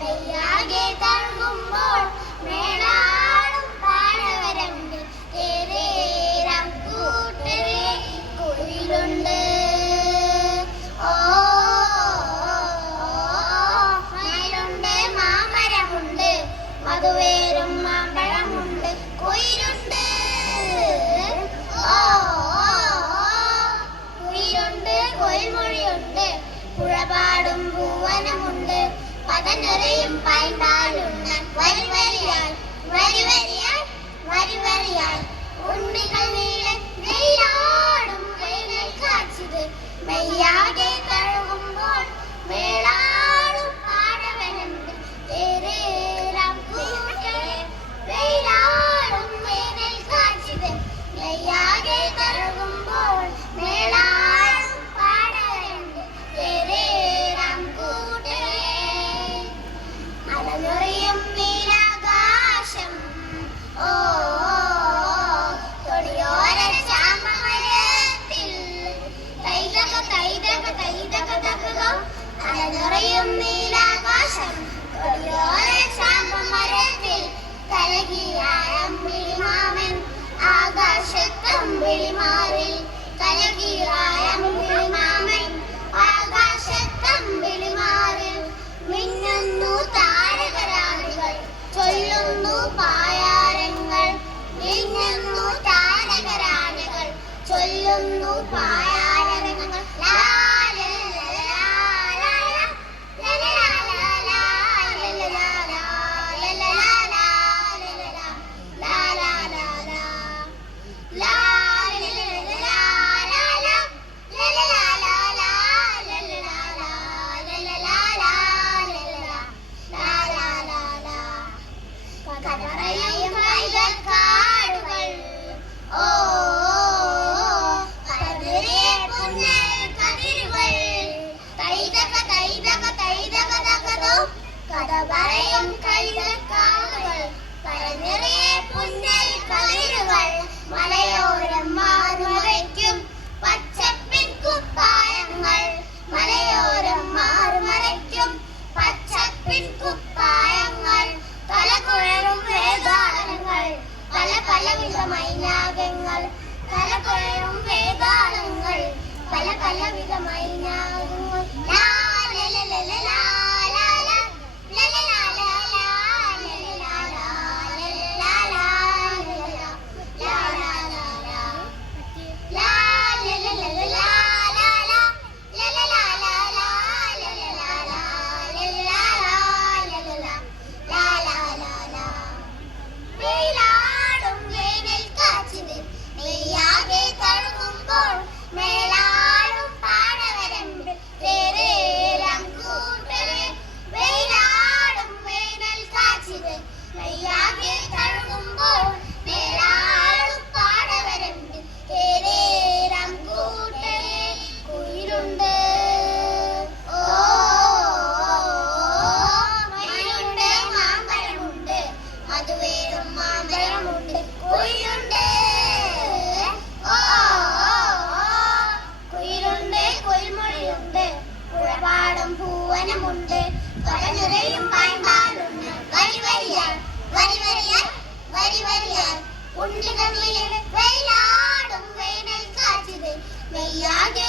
മെയ്യാകെ തഴുകുമ്പോൾ മേളാടും പാടവരമുണ്ട് ഏറേറാം കൂട്ടരെ കുയിലുണ്ട്. ഓ മയിലുണ്ട് മാമരമുണ്ട് മധുവേറും മാമ്പഴമുണ്ട് കുയിലുണ്ട്. കുയിലുണ്ട് കോൽമൊഴിയുണ്ട് പുഴപാടും പൂവനമുണ്ട് പതനിറയും പൈമ്പാലുണ്ട് വരി വരിയായി വരി വരിയായി വരി വരിയായി ഉണ്ണികൾ നീളെ നെയ്യാടും വേനൽ കാച്ചിത് മെയ്യാകെ തഴുകുമ്പോൾ മേളാടും പാടവനുണ്ട് ഏറേറാം കൂട്ടരെ വെയിലാടും വേനൽ കാച്ചിത് മെയ്യാകെ തഴുകുമ്പോൾ മേളാടും പാടവനുണ്ട് ഏറേറാം കൂട്ടരെ. അലനുറിയും നീലാകാശം ഓ തൊടിയോര ചാമമരത്തിൽ തൈതക തൈതക തൈതക തകക. അലനുറിയും നീലാകാശം തൊടിയോര ചാമമരത്തിൽ കലകിയായമ്പിളിമാമൻ ആകാശത്തമ്പിളിമാറിൽ കലകിയായമ്പിളിമാമൻ ആകാശത്തമ്പിളിമാറിൽ മിന്നുന്നു താരകരാണികൾ ചൊല്ലുന്നു പായാരങ്ങൾ മിന്നുന്നു താരകരാണികൾ ചൊല്ലുന്നു പായാരങ്ങൾ. കഥ പറയും കൈതക്കാടുകൾ കരനിറയെ പുന്നൽ കതിരുകൾ മലയോരം മാറുമറയ്ക്കും പച്ചപ്പിൻ കുപ്പായങ്ങൾ മലയോരം മാറുമറയ്ക്കും പച്ചപ്പിൻ കുപ്പായങ്ങൾ തലകുഴലും വേദാളങ്ങൾ പല പലവിധ മൈനാകങ്ങൾ തലകുഴലും വേദാളങ്ങൾ പല പലവിധ മൈനാകങ്ങൾ. പുഴപാടും പൂവനമുണ്ട് പലനിറയും പൈമ്പാലുണ്ട് വരി വരിയായി വരി വരിയായി വരി വരിയായി ഉണ്ണികൾ നീളെ വെയിലാടും വേനൽ കാച്ചിത് മെയ്യാകെ